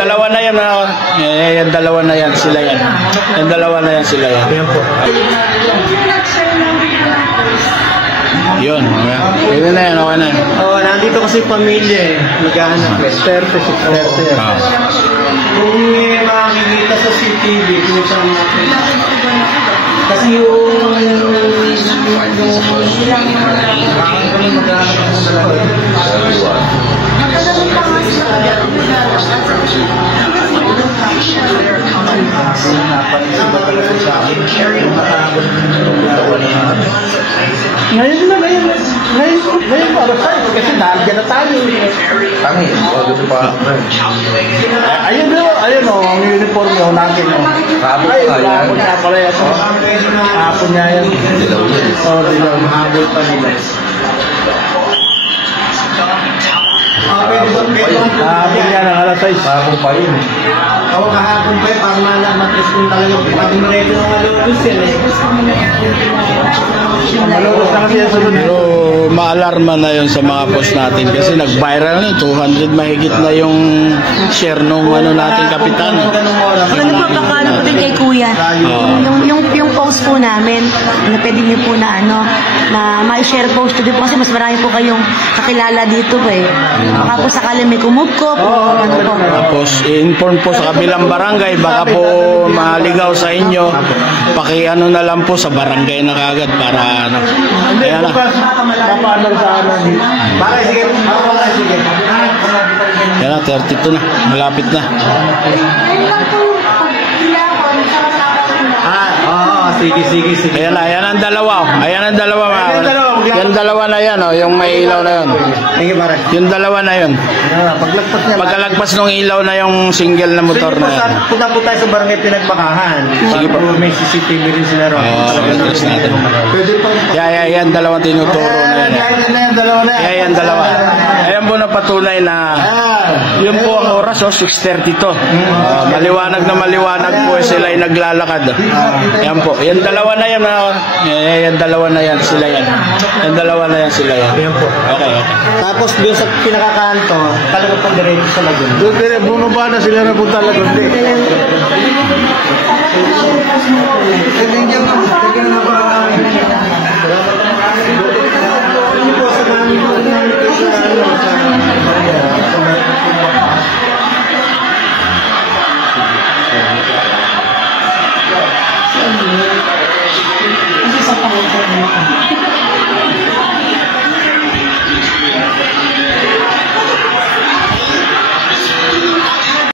Dalawa na yan. Yan dalawa na yan. Sila yan. Yan dalawa na yan. Sila yan. Ayan po. Yun. Pwede na yan. Okay na yan. Oo, nandito kasi pamilya eh. Maghahanap eh. 30 yan. Kung may makikita sa CCTV, kung saan kasi yung ngayon para sa'yo kasi nandiyan na tayo. Tangi, gusto pa. Ayun o, ang uniform o natin o. Hapon nga pala yan. Hapon nga yan. Oo, dilaw. Mahabol pa nila. Hapon nga ng alas 6. Hapon pa yun. Oo, kahapon pa yun. Parang matris kong talaga. Pag mareto ng malulus yan eh. Malulus na kasi yan sunod. Pero maalarma na yun sa mga post natin kasi nag-viral na 200 mahigit na yung share nung ano natin kapitan. Ano po, pakano po din kay Kuya. Yung post po namin, na pwede niyo po na na ma-share post to din po kasi mas marami po kayong kakilala dito po eh. Baka po sakali may kumupko po. Tapos inform po sa kabilang barangay, baka po maligaw sa inyo, paki-ano na lang po sa barangay na kagad para Ayan na. Paano sa amin? Bakit? Sige. Sige. Yan na, 32 na. Malapit na. Sige. Ayan na, ayan ang dalawa. Ayan ang dalawa. Yan dalawa na yan, yung may ilaw na yun. Sige, pare. Yung dalawa na yun. Paglagpas niya. Pagkalagpas ng ilaw na yung single na motor na yan. Punta po tayo sa barangay Pinagbakahan. Sige po. May CCTV rin sila ron. Address natin. Pwede pa. Yan dalawang tinuturo na yan. Yan, dalawa na yan. Yan dalawa. Ayan po na patunay na yun po ang oras, 6:32. Maliwanag na maliwanag po sila ay naglalakad. Yan po. Yan dalawa na yan. Yan dalawa na yan. Sila yan. Yan dalawa na yan. Sila yan. Yan po. Okay. Tapos doon sa pinakakanto, talaga pang diretso sa Lagun. Doon diretso, bumaba na sila na punta Lagun.